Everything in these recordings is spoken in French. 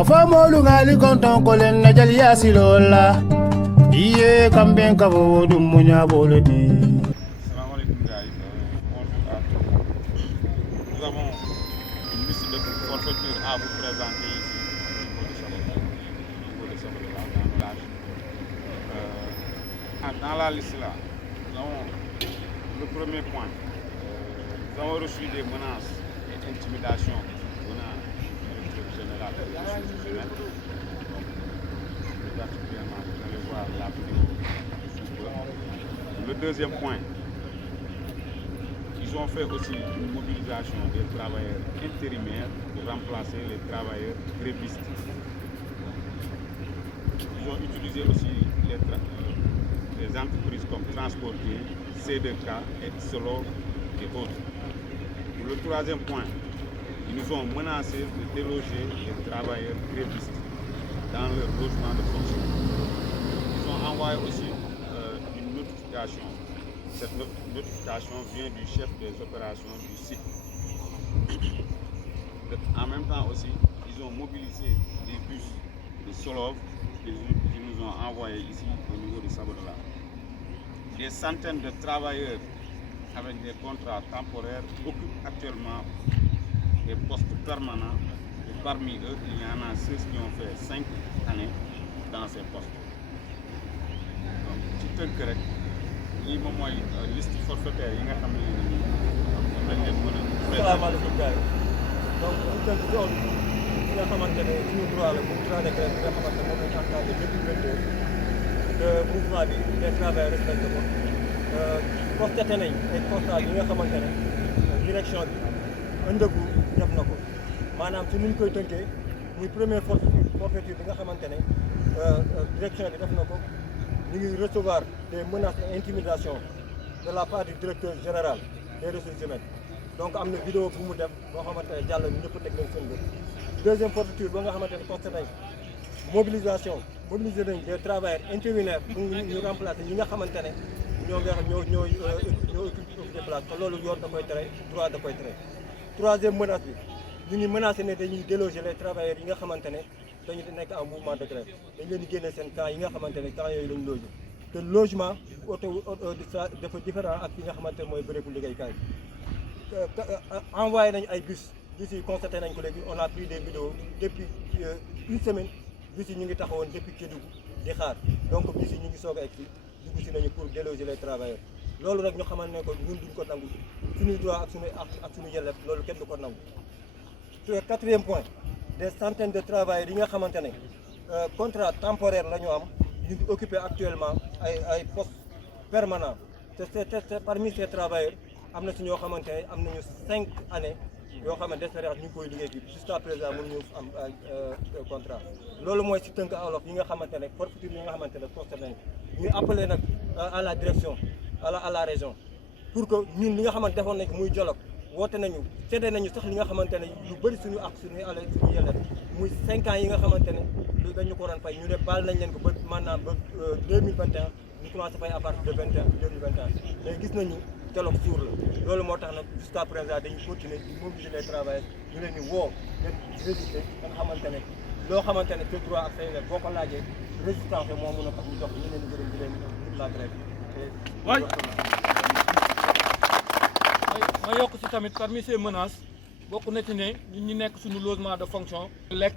Afamolu ngali konton kolen na jali yasilola iye kamben kabo dum munya boledi. Salam alaikum guys, bonjour à tous. Nous avons une liste de forfaitures à vous présenter ici au niveau de Sabodala, dans le village. Dans la liste là, nous avons le premier point. Nous avons reçu des menaces et intimidations venant du directeur général des ressources humaines. Donc, plus particulièrement, vous allez voir la vidéo. Le deuxième point, ils ont fait aussi une mobilisation des travailleurs intérimaires pour remplacer les travailleurs grévistes. Ils ont utilisé aussi les entreprises comme Transportier, C2K, Excelor et autres. Pour le troisième point, ils nous ont menacé de déloger les travailleurs grévistes dans leur logement de fonction. Ils ont envoyé aussi une notification. Cette notification vient du chef des opérations du site. En même temps aussi, ils ont mobilisé des bus de Solov qu'ils nous ont envoyés ici au niveau de Sabodala. Des centaines de travailleurs avec des contrats temporaires occupent actuellement des postes permanents. Et parmi eux, il y en a ceux qui ont fait 5 années dans ces postes. Donc, ci tënk rek lii moom mooy liste forfaitaire yi nga xam ne moom lañ leen mën a. Asalaamaaleykum gars yi donc ñu tënk loolu li nga xamante ne suñu droit la bu droit de grève bi nga xamante ne moom lañ entamé depuis 22 que mouvement bi les travailleurs respecté ko constaté nañ ay constat yi nga xamante ne direction bi ëndëgu def na ko maanaam ci nuñ koy tënkee muy première forfaiture bi nga xamante ne direction bi def na ko ñu ngi recevoir des menaces et intimidations de la part du directeur général des ressources humaines donc am na vidéo bu mu def boo xamante ne jàll ñëpp teg nañ seen bët. Deuxième forfaiture ba nga xamante ne constaté nañ mobiliser nañ des travailleurs intérimaires pour ñu remplacer ñi nga xamante ne ñoo occupé place te loolu yoon da koy tere droit da koy tere. Troisième menace bi ñu ngi menacé ne dañuy déloger les travailleurs yi nga xamante ne dañu nekk en mouvement de grève dañ leen di génne seen camp yi nga xamante ne camp yooyu lañ logé te logement dafa différent ak fi nga xamante ne mooy bérébu liggéeykaay envoyé nañu ay bus yi constaté nañ ko léegi on a pris des vidéos depuis une semaine bus yi ñu ngi taxawoon depuis Kédougou di xaar donc bus yi ñu ngi soog a egg si dugg si nañu pour déloger les travailleurs loolu rek ñu xamal ne ko ñun duñ ko nangu suñuy droit ak suñu yelleef loolu kenn du ko nangu. Quatrième point, des centaines de travailleurs yi nga xamante ne contrat temporaire la ñu am ñu ngi occupé actuellement ay postes permanents te parmi ces travailleurs am na si ñoo xamante ne am nañu 5 années yoo xam ne d'expérience ñu ngi koy liggéey bi jusqu'à présent mënuñu am contrat loolu mooy si tënk olof yi nga xamante ne forfaiture yi nga xamante ne constaté nañ ñuy appelé nag à la direction à la région pour que ñun li nga xamante defoon nañ ko muy dialogue woote nañu séddee nañu sax li nga xamante ne lu bëri suñu ak suñu ale suñu yelleef muy 5 ans yi nga xamante ne lu dañu ko doon fay ñu ne baal nañ leen ko ba maanaam ba 2021 ñu commencé fay à partir de 2021 mais gis nañu dialogue suur la loolu moo tax nag jusqu'à présent dañuy continuer di mobiliser les travailleurs ñu leen di woo ngeen résister nga xamante ne loo xamante ne te droit ak say yelleef boo ko laajee résistance moo mën a tax ñu dox ñu leen di gërëm di leen la grève ma yokk si tamit parmi ces menaces bokk na ci ne ñun ñu nekk suñu logement de fonction lekk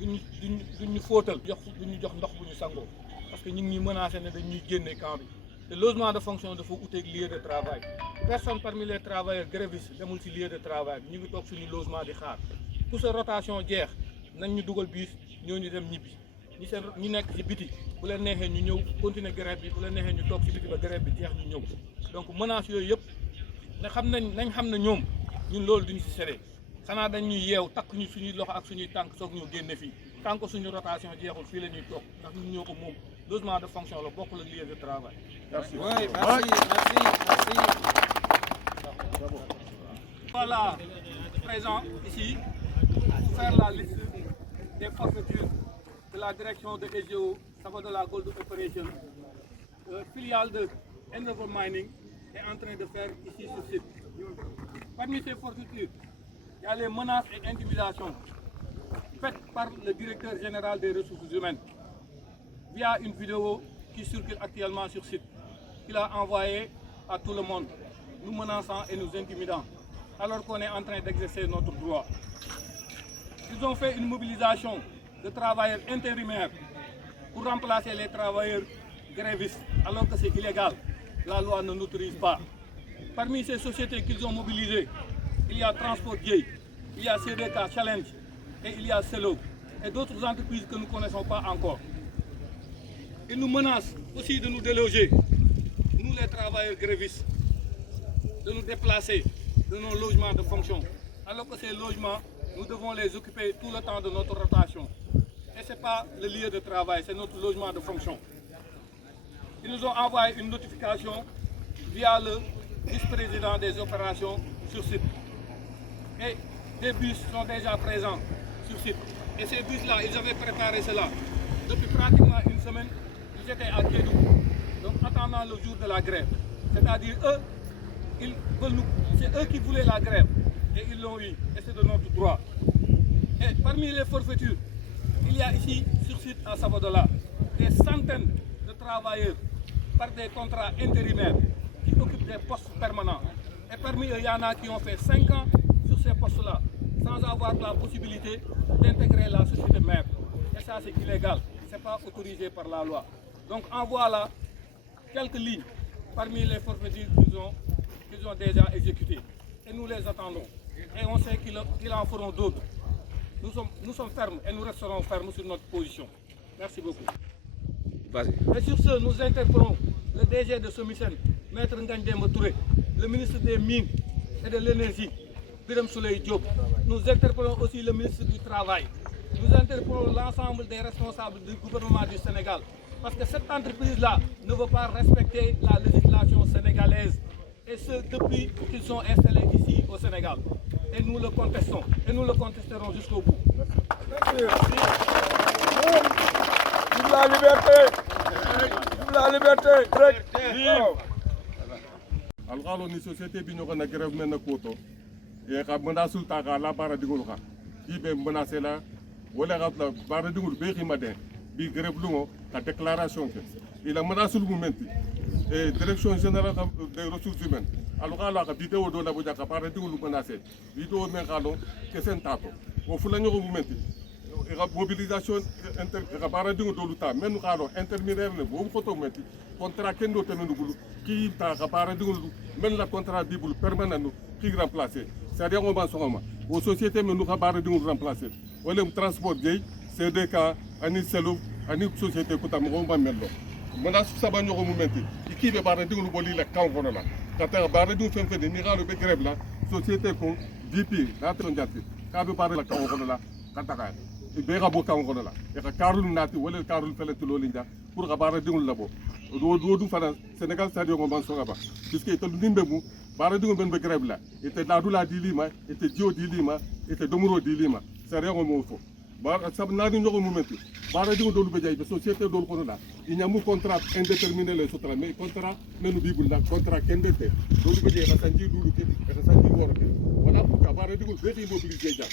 duñu fóotal duñu jox ndox bu ñu sangoo parce que ñu ngi ñuy menacé ne dañuy génne camp bi te logement de fonction dafa uteeg lieu de travail personne parmi les travailleurs grévistes demul si lieu de travail bi ñu ngi toog suñu logement di xaar pour sa rotation jeex nañ ñu dugal biis ñooñu dem ñibbi ñi nekk ci biti bu leen neexee ñu ñëw continuer grève bi bu leen neexee ñu toog ci biti ba grève bi jeex ñu ñëw donc menaces yooyu yëpp nañ xam ne ñoom ñun loolu duñu ci séddee xanaa dañuy yeew takk ñu suñuy loxo ak suñuy tànk soog ñu génne fii tant que suñu rotation jeexul fii la ñuy toog ndax ñun ñoo ko moom logement de fonction la bokkul ak lieu de travail. Merci. Oui, merci. Voilà, présent ici pour faire la liste des forfaitures que la direction de SGO Sabodala Gold Operation, filiale de Endeavour Mining, est en train de faire ici sur site. Parmi ces forfaitures, il y a les menaces et intimidations faites par le directeur général des ressources humaines via une vidéo qui circule actuellement sur site, qu'il a envoyée à tout le monde, nous menaçant et nous intimidant, alors qu'on est en train d'exercer notre droit. Ils ont fait une mobilisation de travailleurs intérimaires pour remplacer les travailleurs grévistes, alors que c'est illégal. La loi ne l'autorise pas. Parmi ces sociétés qu'ils ont mobilisées, il y a Transport J, il y a CDK Challenge et il y a Celo et d'autres entreprises que nous ne connaissons pas encore. Ils nous menacent aussi de nous déloger, nous les travailleurs grévistes, de nous déplacer de nos logements de fonction, alors que ces logements, nous devons les occuper tout le temps de notre rotation. Et ce n'est pas le lieu de travail, c'est notre logement de fonction. Ils nous ont envoyé une notification via le vice-président des opérations sur site. Et des bus sont déjà présents sur site. Et ces bus-là, ils avaient préparé cela. Depuis pratiquement une semaine, ils étaient à Kédougou, donc attendant le jour de la grève. C'est-à-dire c'est eux qui voulaient la grève. Et ils l'ont eu, et c'est de notre droit. Et parmi les forfaitures, il y a ici, sur site à Sabodala, des centaines de travailleurs par des contrats intérimaires qui occupent des postes permanents. Et parmi eux, il y en a qui ont fait 5 ans sur ces postes-là, sans avoir la possibilité d'intégrer la société mère. Et ça, c'est illégal, ce n'est pas autorisé par la loi. Donc en voilà quelques lignes parmi les forfaitures qu'ils ont déjà exécutées. Et nous les attendons. Et on sait qu'ils en feront d'autres. Nous sommes fermes et nous resterons fermes sur notre position. Merci beaucoup. Et sur ce, nous interpellons le DG de Somisen, Maître Ngagne Touré, le ministre des Mines et de l'Énergie, Birame Souleye Diop. Nous interpellons aussi le ministre du Travail. Nous interpellons l'ensemble des responsables du gouvernement du Sénégal. Parce que cette entreprise-là ne veut pas respecter la législation sénégalaise. Et ce, depuis qu'ils sont installés ici au Sénégal. Et nous le contestons. Et nous le contesterons jusqu'au bout. Merci. Vive la liberté. Vive la liberté. alxalo ni société bi ñoko na grève men na koto e ka menace ta ka la bara digul ka ki be menacé la wala ka la bara digul be xima de bi grève lungo ka déclaration ke il a menacé le moment et direction générale des ressources humaines alxalo ka vidéo do la bu jaka bara digul menacé vidéo men xalo ke sen tato o fu la ñoko moment mobilisation bara dingo do luta men xalo intermédiaire ne bo ko to metti contrat kendo tenu bulu ki ta bara dingo men la contrat dibul permanent qui remplacer c'est-à-dire on va songoma aux sociétés men nu bara dingo remplacer wala transport jey CDK ani Celo ani société ko tam ko mello mona saba ñoko mu metti ki be bara dingo boli la kan ko la kata bara dingo fen fen ni xalo be grève la société ko DP la tron jatti ka be bara la kan ko la kata be ga bo kan ko la e ka karul nati wala karul felati lolinja pour ga bara dingul labo do du fana Sénégal stadio ko ban soga ba puisque to nimbe mu bara dingul ben be grève la ete la dula di lima ete dio di lima ete domuro di lima c'est rien mo fo bara sab na di ñoko momenti bara dingul do lu be jay be société do ko la il y a mu contrat indéterminé les autres mais contrat menu bibul la contrat kendete do lu be jay ka sanji du lu ke ka sanji wor ke voilà pourquoi bara dingul be xi mobiliser ja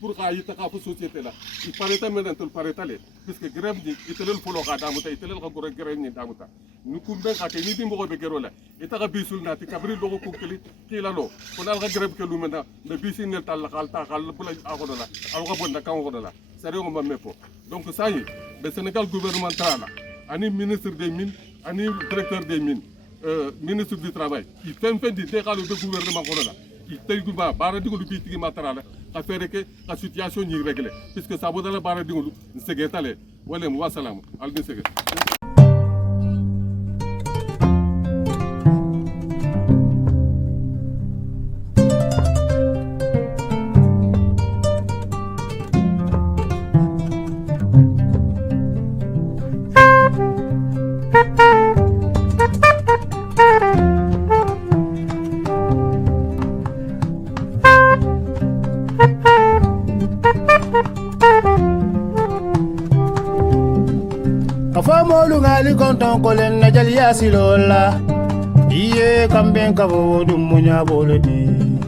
pour ka yita ka fu société la il pareta men tol pareta le puisque grève ni itelel folo ka damuta itelel ka gore grève ni damuta ni kumbe ka ke ni dimbo be gero la ita ka bisul na ti kabri logo ko kili kila lo ko na ka grève ke lu mena de bisin ne tal khal ta khal bula agodo la algo bonda kan godo la sari ko mamme fo donc ça y est le Sénégal gouvernemental ani ministre des mines ani directeur des mines ministre du travail il fait di décalo de gouvernement ko la il tayguba bara digolu bi tigi matarala ka fere ke ka situation ni régler puisque ça bodala bara digolu segetale wala mu wasalamu aldi sege kafamolu ngali konton kolen na jali yasilola iye kamben kabo dum munya bolodi